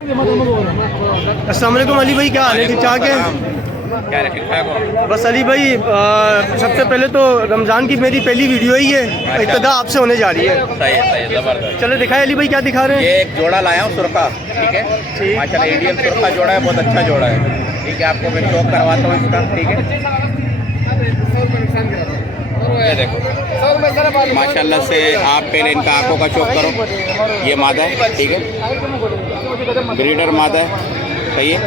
अस्सलाम वालेकुम अली भाई, क्या हाल है? ठीक ठाक है? क्या ठीक ठाक हो? बस अली भाई, सबसे पहले तो रमज़ान की मेरी पहली वीडियो ही है, इब्तिदा आपसे होने जा रही है। सही है, जबरदस्त। चलो दिखाए अली भाई, क्या दिखा रहे हैं? ये एक जोड़ा लाया हूँ सुरखा, ठीक है, माशाल्लाह इंडियन सुरखा जोड़ा है, बहुत अच्छा जोड़ा है, ठीक है। आपको मैं शौक करवाता हूँ इसका, ठीक है। ये देखो माशाल्लाह से, आप पहले इनका आंखों का शौक करो। ये मादा है, ठीक है, ब्रीडर मादा है, सही है।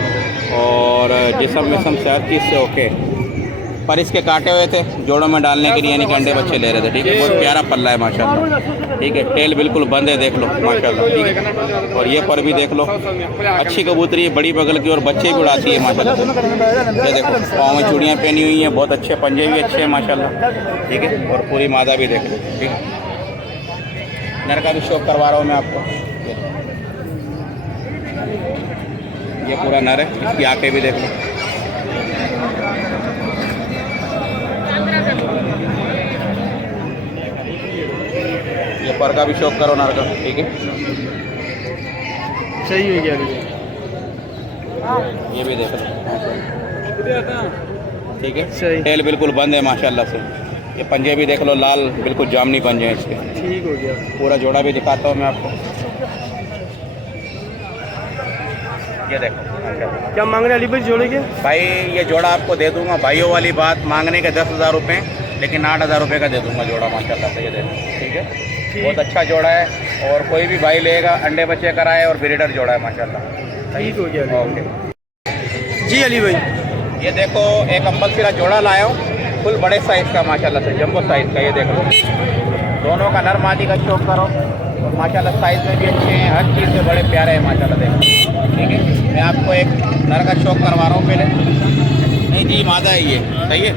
और जिसम विसम से हर चीज़ से ओके। पर इसके काटे हुए थे जोड़ों में डालने के लिए, यानी कि अंडे बच्चे ले रहे थे, ठीक है। बहुत प्यारा पल्ला है माशाल्लाह, ठीक है। टेल बिल्कुल बंद है, देख लो माशाल्लाह, ठीक है। और ये पर भी देख लो, अच्छी कबूतरी है, बड़ी बगल की, और बच्चे भी उड़ाती है माशाल्लाह। ये देखो पाँव में चूड़ियाँ पहनी हुई हैं, बहुत अच्छे पंजे भी अच्छे हैं माशाल्लाह, ठीक है। और पूरी मादा भी देख लो, ठीक है। नर का भी शौक करवा रहा हूँ मैं आपको। ये पूरा नर है, इसकी आंखें भी देख लो। ये पर का भी शौक करो नर का, ठीक है। सही हो गया। ये भी देख लो, ठीक है। सही। टेल बिल्कुल बंद है माशाल्लाह से। ये पंजे भी देख लो, लाल बिल्कुल जामनी पंजे हैं इसके, ठीक हो गया। पूरा जोड़ा भी दिखाता हूँ मैं आपको। ये देखो माशाल्लाह। क्या मांग रहे हैं अली भाई जोड़े के? भाई ये जोड़ा आपको दे दूंगा, भाइयों वाली बात, मांगने के 10,000 रुपये, लेकिन 8,000 रुपये का दे दूंगा जोड़ा माशाल्लाह से। ये देखो, ठीक है, बहुत अच्छा जोड़ा है। और कोई भी भाई लेगा, अंडे बच्चे कराए, और ब्रीडर जोड़ा है माशाल्लाह। ठीक हो गया। ओके जी अली भाई, ये देखो एक अम्बल सिरा जोड़ा लाया हूँ, फुल बड़े साइज़ का माशाल्लाह से, जंबो साइज़ का। ये देख लो, दोनों का नर मादी का शौक करो, और माशाल्लाह साइज़ में भी अच्छे हैं, हर चीज़ में बड़े प्यारे हैं माशाल्लाह, देखो, ठीक है। मैं आपको एक नर का शौक करवा रहा हूँ पहले। नहीं जी, मादा है ये, सही है,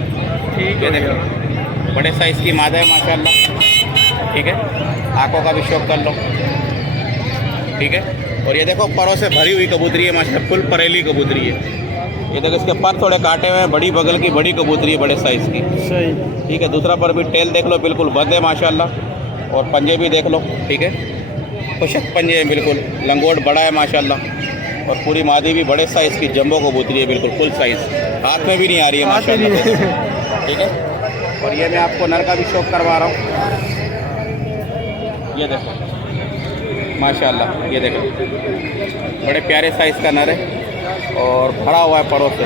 ठीक है। देखो बड़े साइज़ की मादा है माशाल्लाह, ठीक है। आँखों का भी शौक कर लो, ठीक है। और ये देखो परों से भरी हुई कबूतरी है माशाल्लाह, फुल परेली कबूतरी है। ये देखो इसके पर थोड़े काटे हुए हैं, बड़ी बगल की बड़ी कबूतरी है, बड़े साइज़ की, सही, ठीक है। दूसरा पर भी टेल देख लो, बिल्कुल बंद है माशाल्लाह। और पंजे भी देख लो, ठीक है, खुशक पंजे हैं बिल्कुल, लंगोट बड़ा है माशाल्लाह। और पूरी मादी भी बड़े साइज़ की जंबो कबूतरी है, बिल्कुल फुल साइज़, हाथ में भी नहीं आ रही है माशाल्लाह, ठीक है। और ये मैं आपको नर का भी शौक करवा रहा हूँ। ये देखो माशाल्लाह, ये देखो बड़े प्यारे साइज़ का नर है, और भरा हुआ है परों से।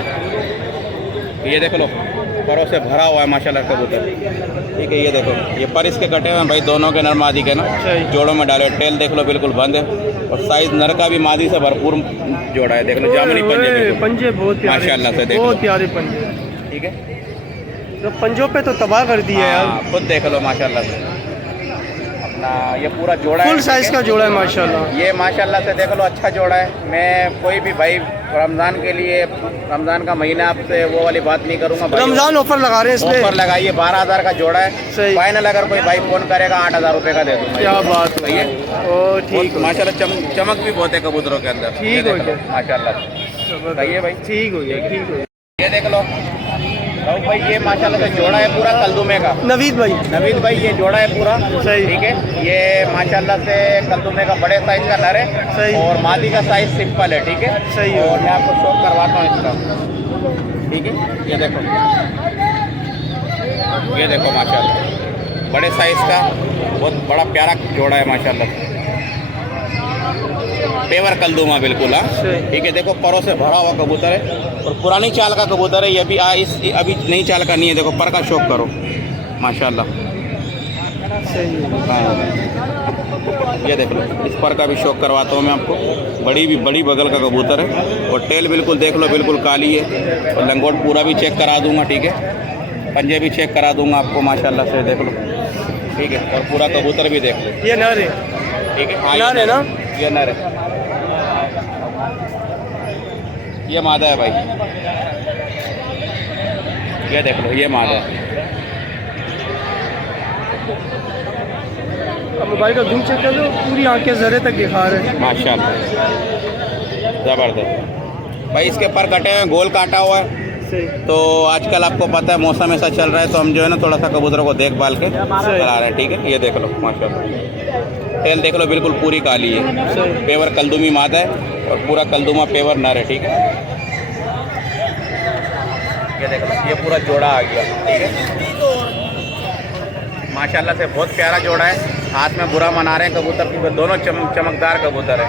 ये देख लो, परों से भरा हुआ है माशाल्लाह कबूतर, ठीक है। ये देखो ये पर इसके कटे हुए हैं भाई, दोनों के नर मादी के ना, जोड़ों में डाले। टेल देख लो बिल्कुल बंद है, और साइज़ नर का भी मादी से भरपूर जोड़ा है, देख लो जामुनी पंजे बहुत माशाल्लाह से, देखो बहुत प्यारे पंजे, ठीक है। तो पंजों पे तो तबाह कर दिया यार, खुद देख लो माशाल्लाह से अपना। ये पूरा जोड़ा है, फुल साइज का जोड़ा है माशाल्लाह। ये माशाल्लाह से देख लो, अच्छा जोड़ा है। मैं कोई भी भाई रमज़ान के लिए, रमज़ान का महीना, आपसे वो वाली बात नहीं करूँगा। रमज़ान ऑफर लगा रहे हैं, इसलिए ऑफर लगाइए। 12,000 का जोड़ा है, सही। फाइनल अगर कोई भाई फ़ोन करेगा 8,000 रुपये का दे दूँगा। क्या बात है, ओ ठीक माशाल्लाह चमक भी बहुत है कबूतरों के अंदर, ठीक हो गया माशाल्लाह। सही है भाई, ठीक हो गया, ठीक हो गया। ये देख लो भाई, ये माशाल्लाह से जोड़ा है पूरा कलदुमे का। नवीद भाई ये जोड़ा है पूरा, सही, ठीक है। ये माशाल्लाह से कलदुमे का बड़े साइज का नर है, सही। और मादी का साइज सिंपल है, ठीक है, सही। और मैं आपको शौक करवाता हूँ इसका, ठीक है। ये देखो माशाल्लाह बड़े साइज का, बहुत बड़ा प्यारा जोड़ा है माशाल्लाह, पेवर कलदुमा बिल्कुल, हाँ, ठीक है। देखो परों से भरा हुआ कबूतर है, और पुरानी चाल का कबूतर है ये भी। अभी नई चाल का नहीं है, देखो पर का शौक करो माशाल्लाह, हाँ। ये देख लो, इस पर का भी शौक करवाता हूँ मैं आपको। बड़ी बगल का कबूतर है, और टेल बिल्कुल देख लो, बिल्कुल काली है। और लंगोट पूरा भी चेक करा दूंगा, ठीक है। पंजे भी चेक करा दूंगा आपको माशाल्लाह से, देख लो, ठीक है। और पूरा कबूतर भी देख लो, ये नर है, ठीक है, नर है ना, ये नर है। ये मादा है भाई, ये देख लो, ये मादा है। अब मोबाइल का जूम चेक कर लो, पूरी आंखें जरे तक दिखा रहे हैं माशाल्लाह, ज़बरदस्त भाई। इसके पर कटे हुए, गोल काटा हुआ है। तो आजकल आपको पता है मौसम ऐसा चल रहा है, तो हम जो है ना थोड़ा सा कबूतरों को देखभाल के चला रहे हैं, ठीक है। ये देख लो माशाल्लाह। टेल देख लो बिल्कुल पूरी काली है। पेवर कलदुमी मादा है और पूरा कलदुमा पेवर नर है, ठीक है। ये देख लो, ये पूरा जोड़ा आ गया, ठीक है। माशाल्लाह से बहुत प्यारा जोड़ा है। हाथ में बुरा मना रहे हैं कबूतर, दोनों चमकदार कबूतर है,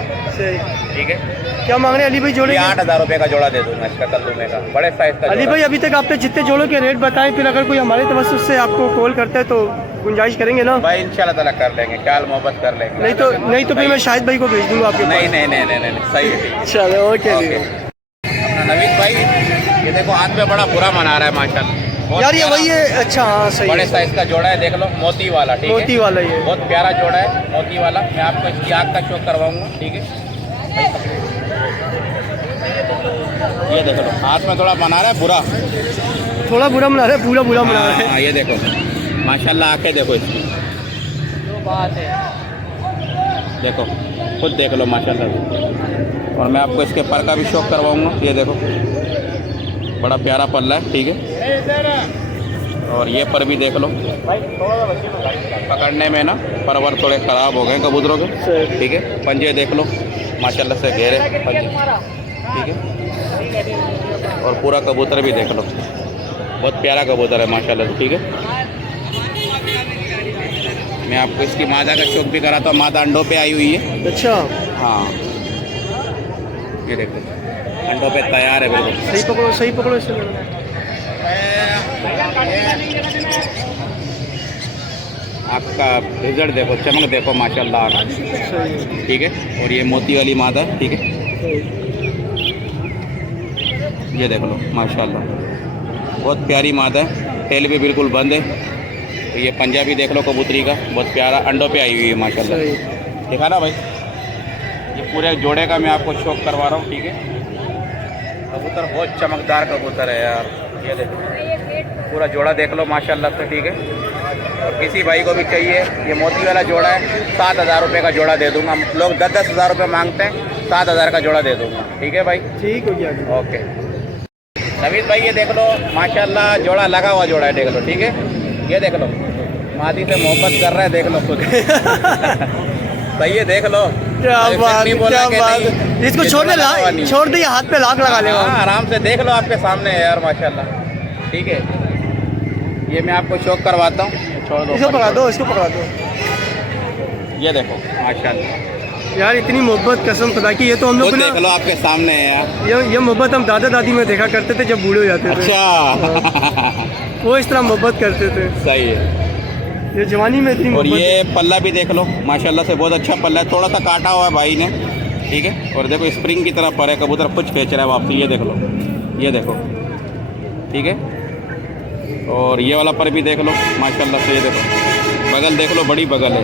ठीक है। क्या मांग रहे हैं अली भाई जोड़े? 8,000 रुपये का जोड़ा दे दूंगा इसका, कलदुमे का, बड़े साइज का। अली भाई अभी तक आपने जितने जोड़ों के रेट बताए, फिर अगर कोई हमारे तवज्जुह से आपको कॉल करता है तो गुंजाइश करेंगे ना भाई? इंशाल्लाह ताला कर लेंगे, ख्याल मोहब्बत कर लेंगे। नहीं तो फिर मैं शाहिद भाई को भेज दूंगा आपके नहीं, सही है। चलो ओके। अपना नवीद भाई ये देखो हाथ में बड़ा बुरा मना रहा है माशाल्लाह यार, ये वही है। अच्छा हाँ सही, बड़े साइज का जोड़ा है, देख लो, मोती वाला, ठीक है। मोती वाला ये बहुत प्यारा जोड़ा है, मोती वाला। मैं आपको इसकी आँख का शो करवाऊंगा, ठीक है। ये देख लो, हाथ में थोड़ा बना रहा है बुरा, थोड़ा बुरा बना रहा है, पूरा बुरा बना रहा है। हाँ, ये देखो माशाल्लाह, आंखें देखो इसकी, बात है। देखो खुद देख लो माशाल्लाह। और मैं आपको इसके पर का भी शौक करवाऊंगा। ये देखो बड़ा प्यारा पल्ला है, ठीक है। और ये पर भी देख लो, पकड़ने में ना परवर थोड़े ख़राब हो गए कबूतरों के, ठीक है। पंजे देख लो माशाल्लाह से गहरे पंजे, ठीक है। और पूरा कबूतर भी देख लो, बहुत प्यारा कबूतर है माशाल्लाह से, ठीक है। मैं आपको इसकी मादा का शौक भी कराता हूँ। मादा अंडों पे आई हुई है। अच्छा हाँ, ये देखो अंडों पे तैयार है बिल्कुल। सही पकड़ो इसे। आपका रिजल्ट देखो, चमक देखो माशाल्लाह, ठीक है। और ये मोती वाली मादा, ठीक है। ये देख लो माशाल्लाह, बहुत प्यारी मादा है। टेल भी बिल्कुल बंद है। तो ये पंजाबी देख लो कबूतरी का, बहुत प्यारा अंडों पे आई हुई है माशाल्लाह। देखा ना भाई, ये पूरे जोड़े का मैं आपको शौक करवा रहा हूँ, ठीक है। कबूतर बहुत चमकदार कबूतर है यार। ये देखो पूरा जोड़ा देख लो माशाल्लाह से, ठीक है। और किसी भाई को भी चाहिए, ये मोती वाला जोड़ा है, 7,000 रुपये का जोड़ा दे दूंगा। लोग 10-10 हज़ार रुपये मांगते हैं, 7,000 का जोड़ा दे दूंगा, ठीक है भाई। ठीक हो गया, ओके। नवीद भाई ये देख लो माशाल्लाह, जोड़ा लगा हुआ जोड़ा है, देख लो, ठीक है। ये देख लो, मादी से मोहब्बत कर रहा है, देख लो खुद। सही है, देख लो, क्या बात, क्या बात। इसको छोड़ दे, हाथ पे लाख लगा लेगा। हाँ, आराम से देख लो, आपके सामने है यार माशाल्लाह, ठीक है। ये मैं आपको शौक करवाता हूँ, छोड़ दो, इसको पकड़ा दो, इसको पकड़ा दो। ये देखो माशाल्लाह यार, इतनी मोहब्बत, कसम खुदा की, ये तो हम लोग देख लो आपके सामने है यार। ये मोहब्बत हम दादा दादी में देखा करते थे जब बूढ़े हो जाते थे। अच्छा। वो इस तरह मोहब्बत करते थे। सही है। ये जवानी में इतनी। और ये पल्ला भी देख लो माशाल्लाह से, बहुत अच्छा पल्ला है। थोड़ा सा काटा हुआ है भाई ने, ठीक है। और देखो स्प्रिंग की तरह पर है, कबूतर कुछ खींच रहा है वापसी। ये देख लो, ये देखो, ठीक है। और ये वाला पर भी देख लो माशाल्लाह से। ये देखो बगल देख लो, बड़ी बगल है।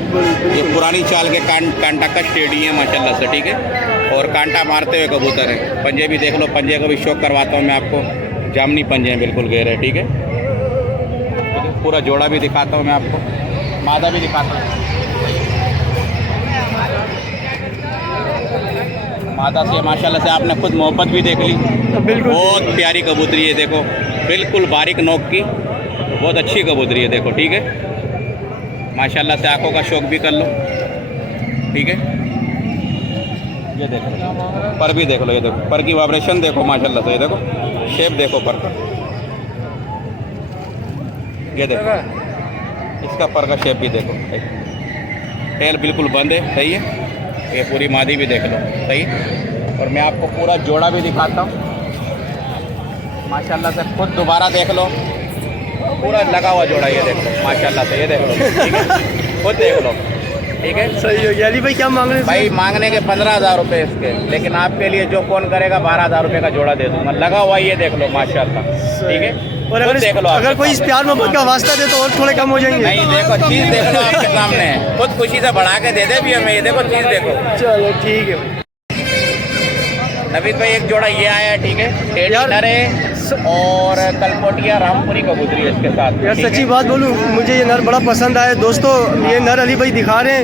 ये पुरानी चाल के कांटा का स्टेडी है माशाल्लाह से, ठीक है। और कांटा मारते हुए कबूतर है। पंजे भी देख लो, पंजे को भी शौक करवाता हूँ मैं आपको। जामनी पंजे हैं, बिल्कुल गहरे, ठीक है। पूरा जोड़ा भी दिखाता हूँ मैं आपको, मादा भी दिखाता हूँ। मादा से माशाल्लाह से आपने खुद मोहब्बत भी देख ली। बहुत प्यारी कबूतरी है, देखो बिल्कुल बारीक नोक की, बहुत अच्छी कबूतरी है, देखो, ठीक है। माशाल्लाह से आंखों का शौक भी कर लो, ठीक है। ये देखो पर भी देख लो, ये देखो पर की वाइब्रेशन देखो माशाल्लाह से। ये देखो शेप देखो पर का, ये देखो इसका पर का शेप भी देखो। टेल बिल्कुल बंद है, सही है। ये पूरी मादी भी देख लो, सही। और मैं आपको पूरा जोड़ा भी दिखाता हूँ माशाल्लाह से, खुद दोबारा देख लो, पूरा लगा हुआ जोड़ा। ये देखो माशाल्लाह से, ये देख लो, ठीक है। खुद देख लो, ठीक है। सही हो गया। अली भाई क्या मांग रहे हैं? भाई मांगने के 15,000 रुपये इसके, लेकिन आपके लिए जो फोन करेगा 12,000 रुपये का जोड़ा दे दूंगा, लगा हुआ। ये देख लो माशाल्लाह, ठीक है। और अगर कोई इस प्यार मोहब्बत का वास्ता दे तो और थोड़े कम हो जाएंगे। नहीं, देखो चीज़ देख लो आपके सामने, खुद खुशी से बढ़ा के दे दे भी हमें। ये देखो चीज़ देखो। चलो ठीक है नवीद भाई, एक जोड़ा ये आया है, ठीक है। टेढ़ी और कलपोटिया रामपुरी कबूतरी है इसके साथ। यार सच्ची बात बोलूं, मुझे ये नर बड़ा पसंद आया दोस्तों। ये नर अली भाई दिखा रहे हैं,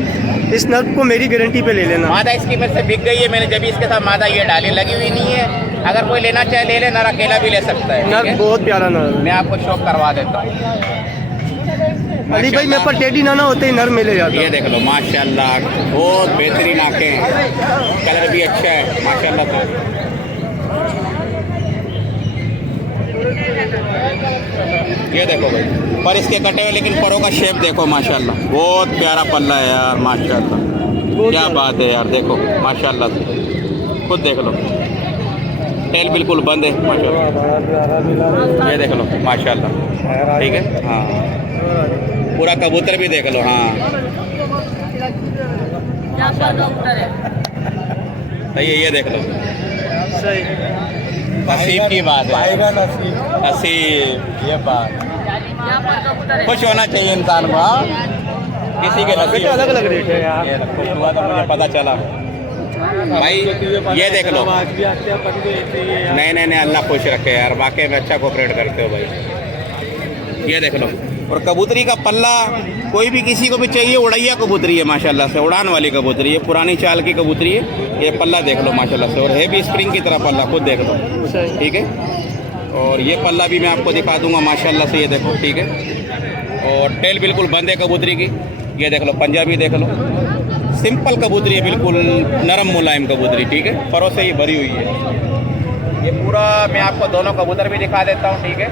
इस नर को मेरी गारंटी पे ले लेना। मादा इसकी मेरे से बिक गई है, मैंने जब इसके साथ मादा ये डाली लगी हुई नहीं है। अगर कोई लेना चाहे ले ले, नर अकेला भी ले सकता है। नर बहुत प्यारा नर, मैं आपको शौक करवा देता हूँ। अली भाई मेरे पर टेडी नाना होते ही नर मिले जाता। ये देख लो माशाल्लाह, बहुत बेहतरीन आँखें हैं, कलर भी अच्छा है माशाल्लाह से। ये देखो भाई, पर इसके कटे हुए लेकिन परों का शेप देखो माशाल्लाह, बहुत प्यारा पल्ला है यार माशाल्लाह, क्या बात है यार, देखो माशाल्लाह से, खुद देख लो, टेल बिल्कुल बंद है माशाल्लाह, ये देख लो माशाल्लाह, ठीक है। हाँ पूरा कबूतर भी देख लो। हाँ सही है, ये देख लो, सही नसीब की बात है, नसीब, ये बात खुश होना चाहिए इंसान को। हाँ किसी के नसीब अलग अलग रेट है यार, ये खुश हुआ तो मुझे पता चला भाई। ये देख लो, नहीं नहीं नहीं, अल्लाह खुश रखे यार, वाकई में अच्छा कोऑपरेट करते हो भाई। ये देख लो, और कबूतरी का पल्ला कोई भी किसी को भी चाहिए, उड़ैया कबूतरी है माशाल्लाह से, उड़ान वाली कबूतरी है, पुरानी चाल की कबूतरी है। ये पल्ला देख लो माशाल्लाह से, और है भी स्प्रिंग की तरह पल्ला, खुद देख लो, ठीक है। और ये पल्ला भी मैं आपको दिखा दूंगा माशाल्लाह से, ये देखो, ठीक है। और टेल बिल्कुल बंद है कबूतरी की, ये देख लो, पंजाबी देख लो, सिंपल कबूतरी है, बिल्कुल नरम मुलायम कबूतरी, ठीक है, फरों से ही भरी हुई है। ये पूरा मैं आपको दोनों कबूतर भी दिखा देता हूँ, ठीक है।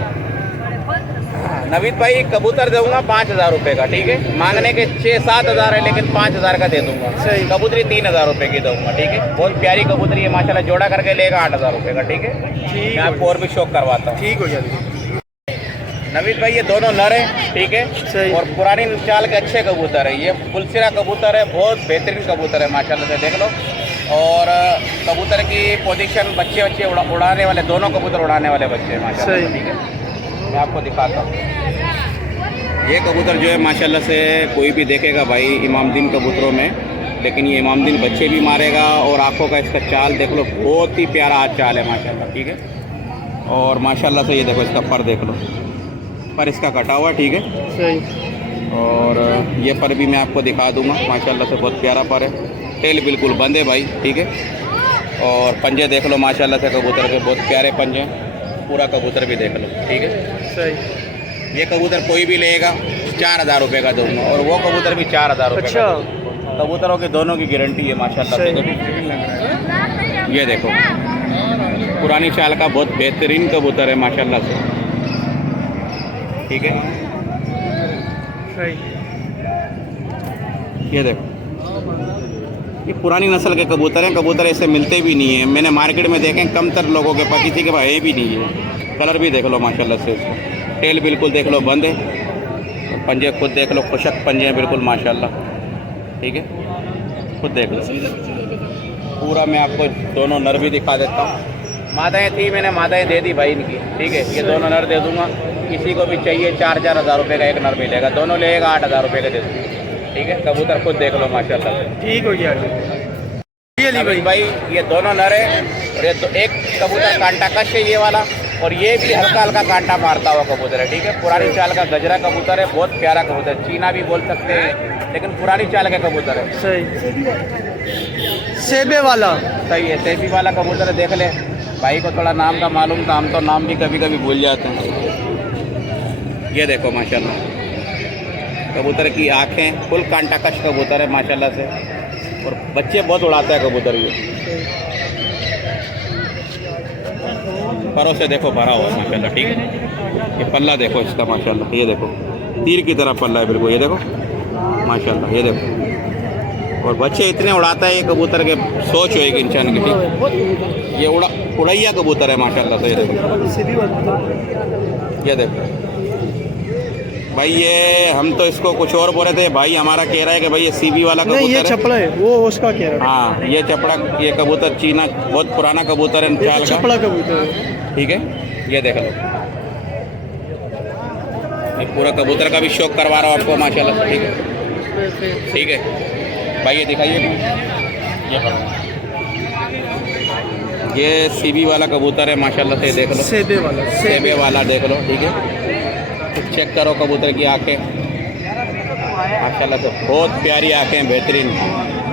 नवीद भाई कबूतर दूंगा 5,000 रुपये का, ठीक है, मांगने के 6-7 हज़ार है, लेकिन 5,000 का दे दूंगा। सही। कबूतरी 3,000 रुपये की दूंगा, ठीक है, बहुत प्यारी कबूतरी है माशाल्लाह, जोड़ा करके लेगा 8,000 रुपये का, ठीक है। मैं आपको और भी शौक करवाता हूँ, ठीक हो जाएगी। नवीद भाई ये दोनों नर है, ठीक है, सही। और पुरानी चाल के अच्छे कबूतर है, ये फुलसिरा कबूतर है, बहुत बेहतरीन कबूतर है माशाल्लाह से, देख लो। और कबूतर की पोजीशन, बच्चे उड़ाने वाले, दोनों कबूतर उड़ाने वाले बच्चे हैं माशाल्लाह, ठीक है। मैं आपको दिखाता हूँ, ये कबूतर जो है माशाल्लाह से कोई भी देखेगा भाई इमामदीन कबूतरों में, लेकिन ये इमामदीन बच्चे भी मारेगा, और आँखों का इसका चाल देख लो, बहुत ही प्यारा हाथ चाल है माशाल्लाह, ठीक है। और माशाल्लाह से ये देखो, इसका पर देख लो, पर इसका कटा हुआ, ठीक है, सही। और ये पर भी मैं आपको दिखा दूंगा माशाल्लाह से, बहुत प्यारा पर है, टेल बिल्कुल बंद है भाई, ठीक है। और पंजे देख लो माशाल्लाह से कबूतर के, बहुत प्यारे पंजे, पूरा कबूतर भी देख लो, ठीक है, सही। ये कबूतर कोई भी लेगा 4,000 रुपये का दूंगा, और वो कबूतर भी 4,000 रुपये अच्छा। का। कबूतरों की दोनों की गारंटी है माशाल्लाह से। ये देखो, पुरानी चाल का बहुत बेहतरीन कबूतर है माशाल्लाह से, ठीक है। सही। ये देखो, ये पुरानी नस्ल के कबूतर हैं, कबूतर ऐसे मिलते भी नहीं हैं, मैंने मार्केट में देखे कमतर लोगों के पास, किसी के पास है भी नहीं है। कलर भी देख लो माशाल्लाह से, इसको टेल बिल्कुल देख लो बंद है, पंजे खुद देख लो, खुशक पंजे हैं बिल्कुल माशाल्लाह, ठीक है, खुद देख लो पूरा। मैं आपको दोनों नर भी दिखा देता हूँ, मादाएँ थी, मैंने मादाएँ दे दी भाई इनकी, ठीक है। ये दोनों नर दे दूँगा, किसी को भी चाहिए 4-4 हज़ार रुपये का एक नर मिलेगा, दोनों लेगा 8,000 रुपये का दे दूँगा, ठीक है। कबूतर खुद देख लो माशाल्लाह से, ठीक हो गया अली भाई। ये दोनों नर है, और ये एक कबूतर कांटा कश है ये वाला, और ये भी हल्का हल्का कांटा मारता हुआ कबूतर है, ठीक है। पुरानी चाल का गजरा कबूतर है, बहुत प्यारा कबूतर, चीना भी बोल सकते हैं, लेकिन पुरानी चाल का कबूतर है। सही। सेबे वाला, सही है, सेबी वाला कबूतर है, देख ले भाई को थोड़ा नाम का मालूम था, हम तो नाम भी कभी कभी भूल जाते हैं। ये देखो माशाल्लाह, कबूतर की आँखें, फुल कांटा कश कबूतर है माशाल्लाह से, और बच्चे बहुत उड़ाता है कबूतर ये, परों से देखो भरा हुआ माशाल्लाह, ठीक है। ये पल्ला देखो इसका माशाल्लाह, ये देखो तीर की तरह पल्ला है बिल्कुल, ये देखो माशाल्लाह, ये देखो। और बच्चे इतने उड़ाता है ये कबूतर के, सोच हो एक इंसान की, ठीक। ये उड़ैया कबूतर है माशाल्लाह से, ये देखो, ये देखो भाई। ये हम तो इसको कुछ और बोल रहे थे, भाई हमारा कह रहा है कि भाई ये सीबी वाला कबूतर नहीं, ये चपड़ा है, वो उसका कह रहा है। हाँ ये चपड़ा, ये कबूतर चीना बहुत पुराना कबूतर है चाल का, चपड़ा कबूतर है, ठीक है। ये देख लो, मैं पूरा कबूतर का भी शौक करवा रहा हूँ आपको माशाल्लाह से, ठीक है, ठीक है भाई। ये दिखाइए, ये सीबी वाला कबूतर है माशाल्लाह से, देख लो, सेबे वाला देख लो, ठीक है। चेक करो कबूतर की आंखें माशाल्लाह से, बहुत प्यारी आंखें, बेहतरीन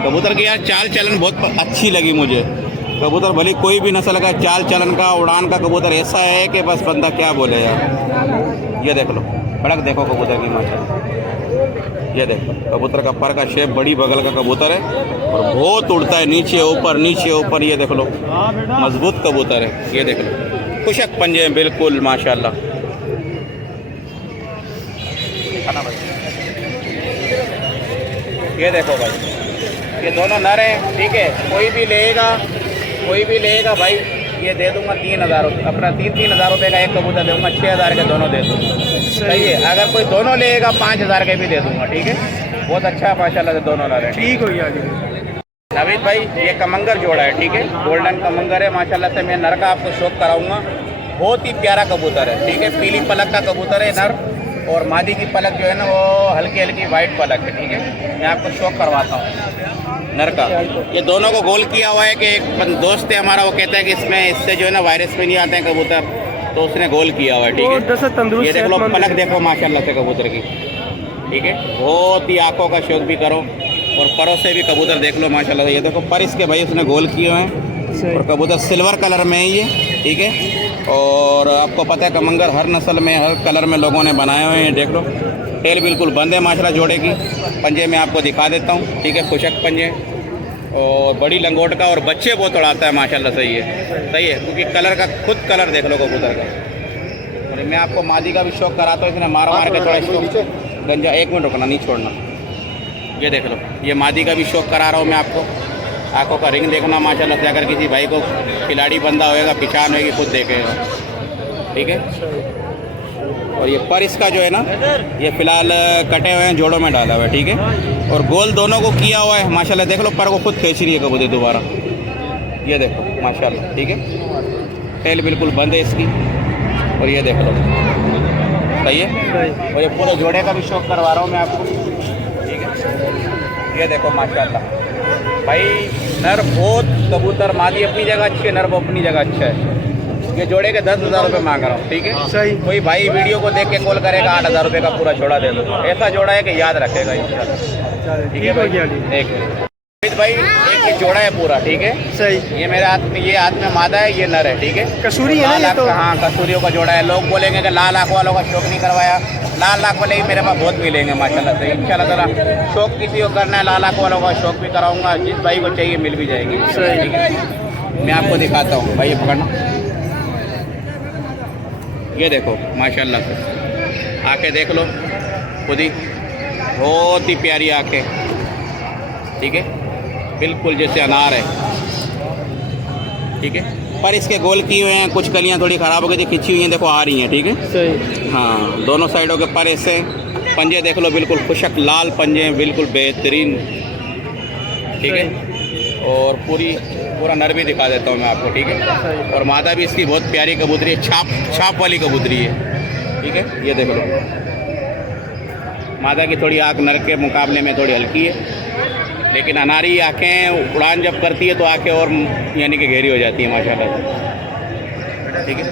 कबूतर की यार। चाल चलन बहुत अच्छी लगी मुझे, कबूतर भले कोई भी नस्ल का, चाल चलन का, उड़ान का कबूतर ऐसा है कि बस बंदा क्या बोले यार। ये देख लो, भड़क देखो कबूतर की माशाल्लाह। ये देखो कबूतर का पर का शेप बड़ी बगल का कबूतर है और बहुत उड़ता है, नीचे ऊपर। ये देख लो मजबूत कबूतर है। ये देख लो खुशक पंजे हैं बिल्कुल माशाल्लाह। ये देखो भाई, ये दोनों नर हैं, ठीक है। कोई भी लेगा भाई, ये दे दूंगा 3,000 रुपये, अपना 3,000 रुपये का एक कबूतर दूंगा, 6,000 के दोनों दे दूंगा। सही है, अगर कोई दोनों लेगा 5,000 के भी दे दूंगा, ठीक है। बहुत अच्छा माशाल्लाह से दोनों नर हैं। ठीक हो गया नवीद भाई, ये कमंगर जोड़ा है, ठीक है। गोल्डन कमंगर है माशाल्लाह से। मैं नर का आपको शौक कराऊंगा। बहुत ही प्यारा कबूतर है, ठीक है। पीली पलक का कबूतर है नर, और मादी की पलक जो है ना वो हल्की वाइट पलक है, ठीक है। मैं आपको शौक करवाता हूँ नर का। ये दोनों को गोल किया हुआ है कि एक दोस्त है हमारा, वो कहता है कि इससे जो है ना वायरस में नहीं आते हैं कबूतर, तो उसने गोल किया हुआ है, ठीक है। ये देख लो पलक देखो माशाल्लाह से कबूतर की, ठीक है। बहुत ही आंखों का शौक भी करो और परों से भी कबूतर देख लो माशाल्लाह से। ये देखो पर इसके भाई उसने गोल किए हुए हैं और कबूतर सिल्वर कलर में है ये, ठीक है। और आपको पता है कमंगर हर नस्ल में हर कलर में लोगों ने बनाए हुए हैं। देख लो टेल बिल्कुल बंद है माशाल्लाह जोड़े की। पंजे में आपको दिखा देता हूँ, ठीक है। खुशक पंजे और बड़ी लंगोट का, और बच्चे बहुत उड़ाता है माशाल्लाह। सही है क्योंकि कलर का खुद कलर देख लो कबूतर का। और मैं आपको मादी का भी शौक कराता हूँ, इसने मार के थोड़ा इसको गंजा, 1 मिनट रुकना, नहीं छोड़ना। ये देख लो, ये मादी का भी शौक करा रहा हूँ मैं आपको। आंखों का रिंग देखना माशाल्लाह से। अगर किसी भाई को खिलाड़ी बंदा होएगा, पहचान होगी, खुद देखेगा, ठीक है। और ये पर इसका जो है ना, ये फिलहाल कटे हुए हैं, जोड़ों में डाला हुआ है, ठीक है। और गोल दोनों को किया हुआ है माशाल्लाह। देख लो पर को खुद खींच रही है कबूतर दोबारा। ये देखो माशाल्लाह, ठीक है। टेल बिल्कुल बंद है इसकी, और ये देख लो सही है। और ये पूरे जोड़े का भी शौक करवा रहा हूँ मैं आपको, ठीक है। ये देखो माशाल्लाह भाई, नर बहुत कबूतर, मादी अपनी जगह अच्छी है, नर वो अपनी जगह अच्छा है। ये जोड़े के 10,000 रुपये मांग रहा हूँ, ठीक है। सही। कोई भाई वीडियो को देख के कॉल करेगा 8,000 रुपये का पूरा जोड़ा दे दो। ऐसा जोड़ा है कि याद रखेगा इंशाल्लाह, ठीक है भाई। एक भाई एक ये जोड़ा है पूरा, ठीक है। सही। ये मेरे हाथ में, ये हाथ में मादा है, ये नर है, ठीक है। कसूरी है ना ये तो? हाँ कसूरियों का जोड़ा है। लोग बोलेंगे कि लाल आँख वालों का शौक नहीं करवाया, लाल आँख वाले ही मेरे पास बहुत मिलेंगे माशाल्लाह से। इंशाल्लाह ताला शौक किसी को करना है, लाल आँख वालों का शौक भी कराऊंगा, जिस भाई को चाहिए मिल भी जाएगी, ठीक है। मैं आपको दिखाता हूँ भाई, ये पकड़ना। ये देखो माशाल्लाह से आँखें देख लो खुद ही, बहुत ही प्यारी आँखें, ठीक है। बिल्कुल जैसे अनार है, ठीक है। पर इसके गोल किए हुए हैं, कुछ कलियां थोड़ी ख़राब हो गई थी, खिंची हुई हैं, देखो आ रही हैं, ठीक है। सही। हाँ दोनों साइडों के पर ऐसे पंजे देख लो, बिल्कुल खुशक लाल पंजे हैं, बिल्कुल बेहतरीन, ठीक है। और पूरा नर भी दिखा देता हूँ मैं आपको, ठीक है। और मादा भी इसकी बहुत प्यारी कबूतरी है, छाप वाली कबूतरी है, ठीक है। ये देख लो मादा की थोड़ी आँख नर के मुकाबले में थोड़ी हल्की है, लेकिन अनारी आँखें उड़ान जब करती है तो आँखें और यानी कि गहरी हो जाती है माशाल्लाह, ठीक है।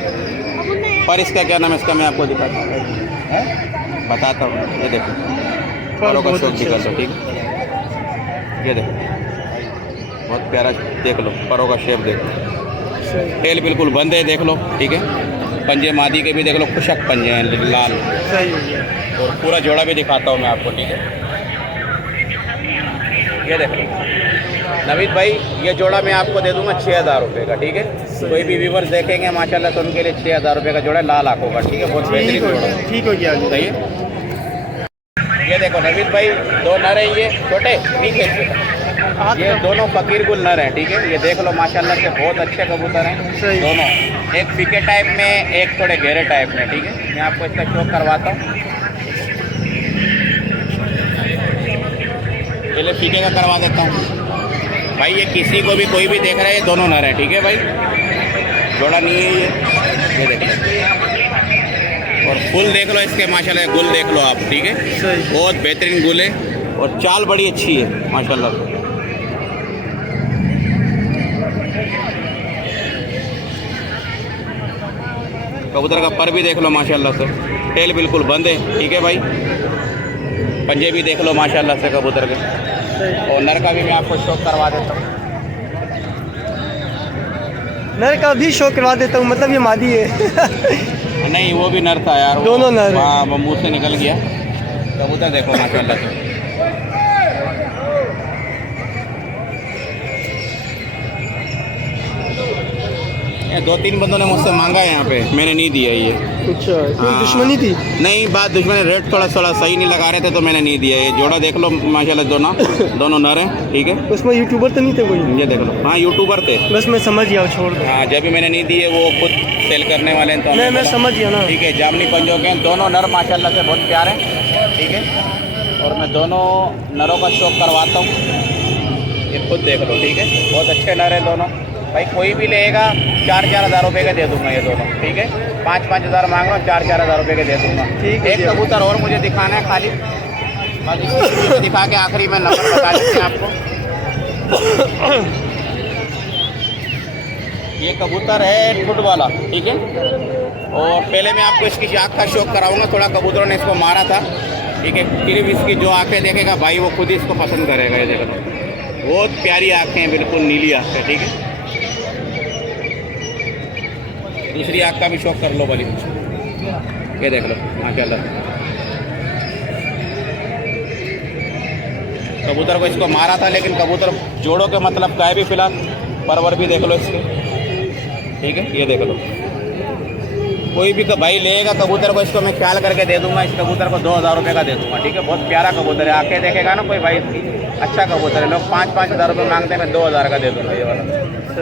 पर इसका क्या नाम है, इसका मैं आपको दिखाता हूँ, बताता हूँ। ये देखो परों का शौक दिखा दो, ठीक है। ये देखो बहुत प्यारा, देख लो परों का शेप देखो, टेल बिल्कुल बंद है, देख लो, ठीक है। पंजे मादी के भी देख लो, खुशक पंजे हैं लाल। सही। और पूरा जोड़ा भी दिखाता हूँ मैं आपको, ठीक है। ये देख लो नवीद भाई, ये जोड़ा मैं आपको दे दूंगा 6,000 रुपये का, ठीक है। कोई भी व्यूवर्स देखेंगे माशाल्लाह तो उनके लिए 6,000 रुपये का जोड़ा है, लाल आँखों का, ठीक है। बहुत बेहतरीन जोड़ा, ठीक हो गया, सही है। ये देखो नवीद भाई, 2 नर हैं, ये छोटे नीचे, ये दोनों फकीर गुल नर हैं, ठीक है। ये देख लो माशाल्लाह से बहुत अच्छे कबूतर हैं दोनों, एक फीके टाइप में, एक थोड़े गहरे टाइप में, ठीक है। मैं आपको इसका शौक करवाता हूँ, पहले फीके का करवा देता हूँ भाई। ये किसी को भी कोई भी देख रहा है, ये दोनों नर हैं, ठीक है भाई। जोड़ा नहीं है ये देखो। और फुल देख लो इसके माशाल्लाह, गुल देख लो आप, ठीक है। बहुत बेहतरीन गुल है और चाल बड़ी अच्छी है माशाल्लाह। कबूतर का पर भी देख लो माशाल्लाह से, टेल बिल्कुल बंद है, ठीक है भाई। पंजे भी देख लो माशाल्लाह से कबूतर के। और नर का भी मैं आपको शौक करवा देता हूँ, नर का भी शौक करवा देता हूँ, मतलब ये मादी है। नहीं वो भी नर था यार, दोनों नर, हाँ वो मुँह से निकल गया। कबूतर देखो माशाल्लाह से। ये 2-3 बंदों ने मुझसे मांगा है यहाँ पे, मैंने नहीं दिया ये। अच्छा, कोई हाँ। दुश्मनी थी? नहीं, बात दुश्मनी, रेट थोड़ा सही नहीं लगा रहे थे तो मैंने नहीं दिया। ये जोड़ा देख लो माशाल्लाह, दोनों नर हैं, ठीक है। उसमें यूट्यूबर तो नहीं थे कोई? ये देख लो, हाँ यूट्यूबर थे। बस मैं समझ गया, छोड़ दो। हाँ, जब भी मैंने नहीं दिए वो खुद सेल करने वाले हैं तो मैं समझ गया ना। ठीक है, जामनी पंजों के हैं, दोनों नर माशाल्लाह से बहुत प्यारे हैं, ठीक है। और मैं दोनों नरों का शौक करवाता हूँ, ये खुद देख लो, ठीक है। बहुत अच्छे नर हैं दोनों भाई। कोई भी लेगा 4-4 हज़ार रुपये के दे दूंगा ये दोनों, ठीक है। 5-5 हज़ार मांग रहा हूँ, 4-4 हज़ार रुपये के दे दूंगा, ठीक है। एक कबूतर और मुझे दिखाना है खाली, बाकी दिखा के आखिरी में नंबर बता देते हैं आपको। ये कबूतर है ठुट वाला, ठीक है। और पहले मैं आपको इसकी आँख का शौक कराऊंगा, थोड़ा कबूतरों ने इसको मारा था, ठीक है। फिर इसकी जो आँखें देखेगा भाई वो खुद ही इसको पसंद करेगा। ये देखो, बहुत प्यारी आँखें हैं, बिल्कुल नीली आँखें, ठीक है। दूसरी आँख का भी शौक कर लो वाली, ये देख लो माशाल्लाह। कबूतर को इसको मारा था, लेकिन कबूतर जोड़ों के मतलब का है भी फिलहाल। परवर भी देख लो इसके, ठीक है। ये देख लो, कोई भी भाई लेगा कबूतर को, इसको मैं ख्याल करके दे दूंगा। इस कबूतर को 2000 रुपये का दे दूंगा, ठीक है। बहुत प्यारा कबूतर है, आके देखेगा ना कोई भाई, अच्छा कबूतर है। लोग 5-5 हज़ार रुपये मांगते हैं, मैं 2000 का दे दूंगा ये वाला,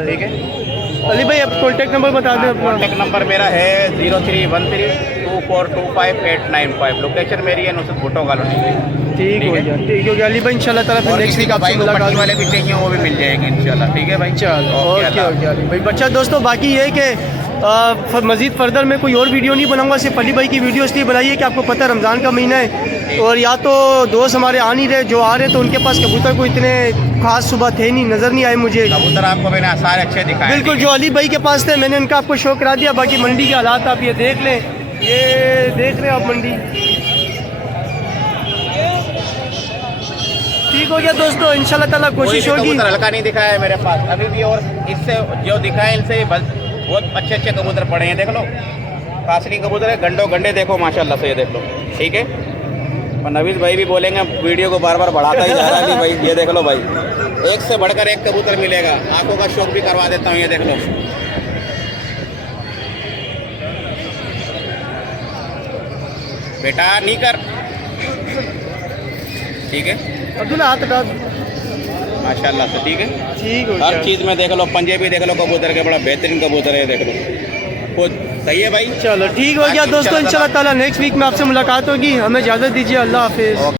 ठीक है। अली भाई, आप कॉन्टैक्ट नंबर बता दें अपना। कॉन्टैक्ट नंबर मेरा है 03132425 लोकेशन मेरी है नुसरत भुट्टो कॉलोनी। ठीक हो गया, ठीक हो गया अली भाई। इंशाल्लाह ताला फिर नेक्स्ट वीक आपसे मुलाकात वाले भी चाहिए वो भी मिल जाएंगे इंशाल्लाह, ठीक है भाई। चलो, ओके ओके अली भाई। अच्छा दोस्तों, बाकी ये है कि मज़ीद फर्दर मैं कोई और वीडियो नहीं बनाऊंगा, सिर्फ अली भाई की वीडियो इसलिए बनाई है कि आपको पता है रमज़ान का महीना है, और या तो दोस्त हमारे आ नहीं रहे, जो आ रहे तो उनके पास कबूतर को इतने खास सुबह थे नहीं, नज़र नहीं आए मुझे। कबूतर आपको मैंने सारे अच्छे दिखाए, बिल्कुल, जो अली भाई के पास थे मैंने उनका आपको शो करा दिया। बाकी मंडी के हालात आप ये देख लें, ये देख रहे हैं आप मंडी। ठीक हो गया दोस्तों, इंशाल्लाह ताला कोशिश होगी। कबूतर हल्का नहीं दिखाया है मेरे पास अभी भी, और इससे जो दिखाए इनसे बहुत अच्छे कबूतर पड़े हैं, देख लो। कासनी कबूतर है, गंडे देखो माशाल्लाह से, ये देख लो, ठीक है। और नवीद भाई भी बोलेंगे वीडियो को बार बार बढ़ाता ही जा रहा है भाई। ये देख लो भाई, एक से बढ़कर एक कबूतर मिलेगा। आंखों का शौक भी करवा देता हूँ, ये देख लो। बेटा नहीं कर, ठीक है। अब्दुल्ला हाथ हटा माशाल्लाह से, ठीक है। ठीक हो हर चीज़ में देख लो, पंजे भी देख लो कबूतर के, बड़ा बेहतरीन कबूतर है, देख लो खुद। सही है भाई, चलो ठीक हो गया दोस्तों, इंशाल्लाह ताला नेक्स्ट वीक में आपसे मुलाकात होगी। हमें इजाज़त दीजिए, अल्लाह हाफिज़।